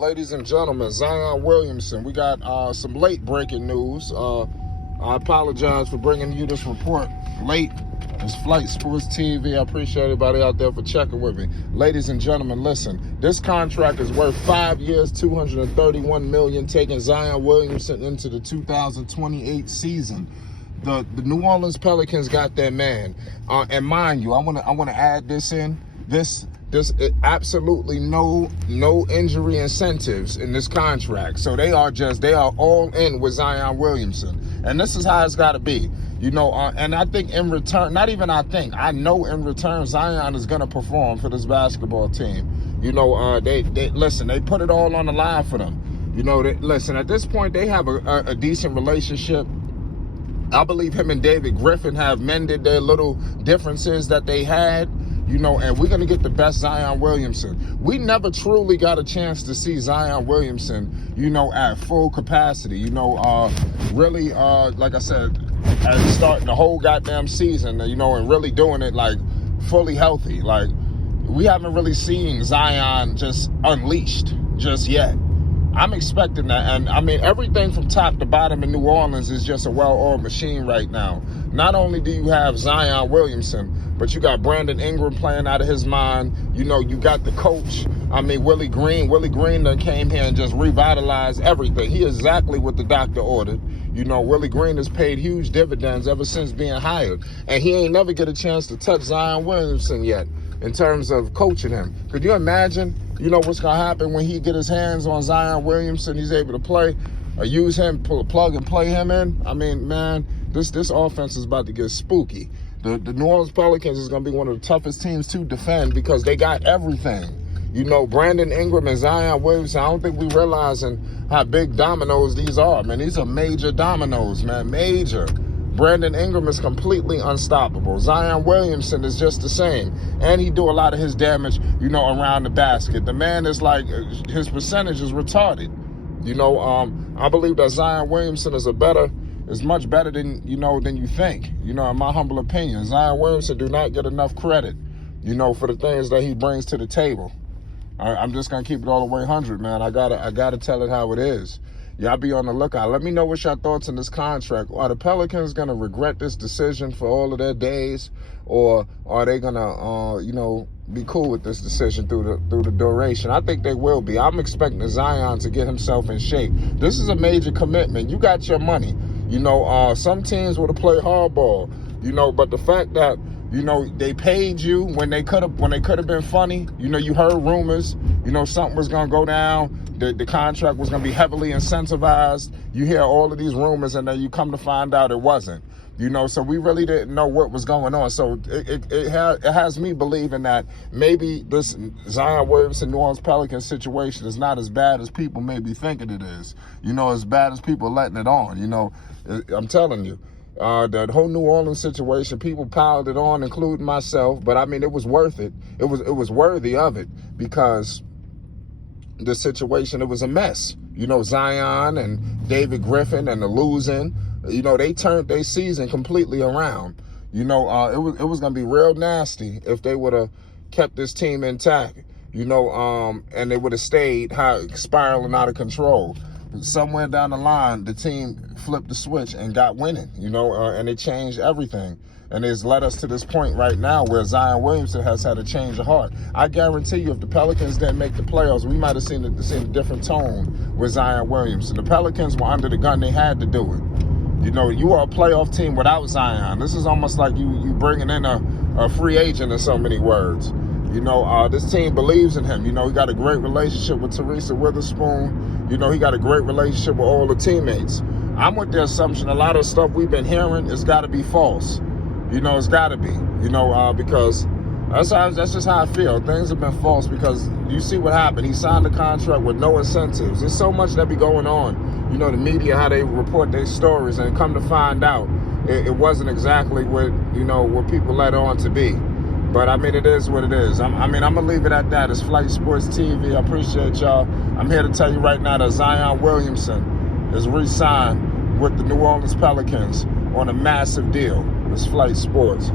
ladies and gentlemen, Zion Williamson. We got some late breaking news. I apologize for bringing you this report late. It's Flight Sports TV. I appreciate everybody out there for checking with me. Ladies and gentlemen, listen. This contract is worth 5 years, $231 million, taking Zion Williamson into the 2028 season. The New Orleans Pelicans got their man. And mind you, I want to add this in. This absolutely no injury incentives in this contract. So they are all in with Zion Williamson. And this is how it's got to be. And I think in return, I know in return, Zion is going to perform for this basketball team. They put it all on the line for them. At this point, they have a decent relationship. I believe him and David Griffin have mended their little differences that they had. And we're going to get the best Zion Williamson. We never truly got a chance to see Zion Williamson, at full capacity. Really, like I said, at starting the whole goddamn season, and really doing it, like, fully healthy. Like, we haven't really seen Zion just unleashed just yet. I'm expecting that. And, everything from top to bottom in New Orleans is just a well-oiled machine right now. Not only do you have Zion Williamson, but you got Brandon Ingram playing out of his mind. You got the coach. Willie Green. Willie Green that came here and just revitalized everything. He is exactly what the doctor ordered. Willie Green has paid huge dividends ever since being hired. And he ain't never get a chance to touch Zion Williamson yet in terms of coaching him. Could you imagine, what's going to happen when he get his hands on Zion Williamson? He's able to play or use him, pull a plug and play him in. Man, this offense is about to get spooky. The New Orleans Pelicans is going to be one of the toughest teams to defend because they got everything. Brandon Ingram and Zion Williamson, I don't think we realizing how big dominoes these are, man. These are major dominoes, man, major. Brandon Ingram is completely unstoppable. Zion Williamson is just the same. And he do a lot of his damage, around the basket. The man is like, his percentage is retarded. I believe that Zion Williamson is much better than you think. In my humble opinion, Zion Williamson do not get enough credit, for the things that he brings to the table. I'm just gonna keep it all the way 100, man. I gotta tell it how it is. Y'all be on the lookout. Let me know what's your thoughts on this contract. Are the Pelicans gonna regret this decision for all of their days, or are they gonna, be cool with this decision through the duration? I think they will be. I'm expecting Zion to get himself in shape. This is a major commitment. You got your money. Some teams would have played hardball. But the fact that they paid you when they could have been funny. You heard rumors. Something was gonna go down. The contract was gonna be heavily incentivized. You hear all of these rumors, and then you come to find out it wasn't. So we really didn't know what was going on. So it has me believing that maybe this Zion Williamson New Orleans Pelicans situation is not as bad as people may be thinking it is. As bad as people letting it on. I'm telling you. That whole New Orleans situation, people piled it on, including myself. But it was worth it. It was worthy of it because the situation, it was a mess. Zion and David Griffin and the losing, they turned their season completely around. It was going to be real nasty if they would have kept this team intact, and they would have stayed spiraling out of control. Somewhere down the line, the team flipped the switch and got winning, and it changed everything. And it's led us to this point right now where Zion Williamson has had a change of heart. I guarantee you, if the Pelicans didn't make the playoffs, we might have seen a different tone with Zion Williamson. The Pelicans were under the gun. They had to do it. You are a playoff team without Zion. This is almost like you bringing in a free agent in so many words. This team believes in him. He got a great relationship with Teresa Witherspoon. He got a great relationship with all the teammates. I'm with the assumption a lot of stuff we've been hearing has got to be false. It's got to be, because that's just how I feel. Things have been false because you see what happened. He signed a contract with no incentives. There's so much that be going on. The media, how they report their stories, and come to find out it wasn't exactly what people let on to be. But, it is what it is. I'm going to leave it at that. It's Flight Sports TV. I appreciate y'all. I'm here to tell you right now that Zion Williamson is re-signed with the New Orleans Pelicans on a massive deal. It's Flight Sports.